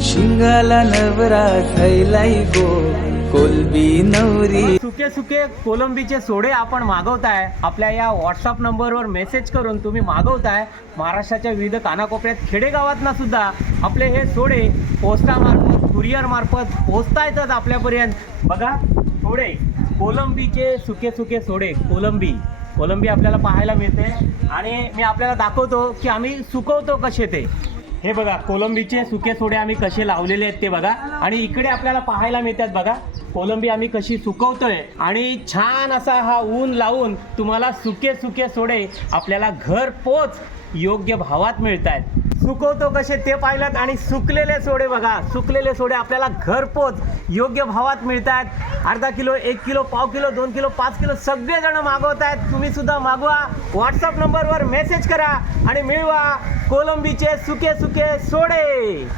शिंगाला नवरा थैलाई गो कोलबी नवरी। सुके सुके कोलंबीचे सोडे आपण मागवताय, आपल्या या व्हॉट्सअप नंबरवर मेसेज करून तुम्ही मागवताय। महाराष्ट्राच्या विविध कानाकोपऱ्यात खेडेगावातना सुद्धा आपले हे सोडे पोस्टामार्फत कुरिअर मार्फत पोहोचतायतच आपल्यापर्यंत। बघा सोडे कोलंबीचे सुके सुके सोडे कोलंबी आपल्याला पाहायला मिळते आणि मी आपल्याला दाखवतो की आम्ही सुकवतो कसे ते। हे बघा कोलंबीचे सुके सोडे आम्ही कसे लावलेले आहेत ते बघा, आणि इकडे आपल्याला पाहायला मिळतात बघा कोलंबी आम्ही कशी सुकवतोय, आणि छान असा हा ऊन लावून तुम्हाला सुके सुके सोडे आपल्याला घरपोच योग्य भावात मिळत आहेत। सुकवतो कसे ते पाहिलात, आणि सुकलेले सोडे बघा, सुकलेले सोडे आपल्याला घरपोच योग्य भावात मिळतात। अर्धा किलो, 1 किलो, पाव किलो, 2 किलो, 5 किलो सगळेजण मागवत आहेत। तुम्ही सुद्धा मागवा, व्हॉट्सअप नंबरवर मेसेज करा आणि मिळवा कोलंबीचे सुके सुके सोडे।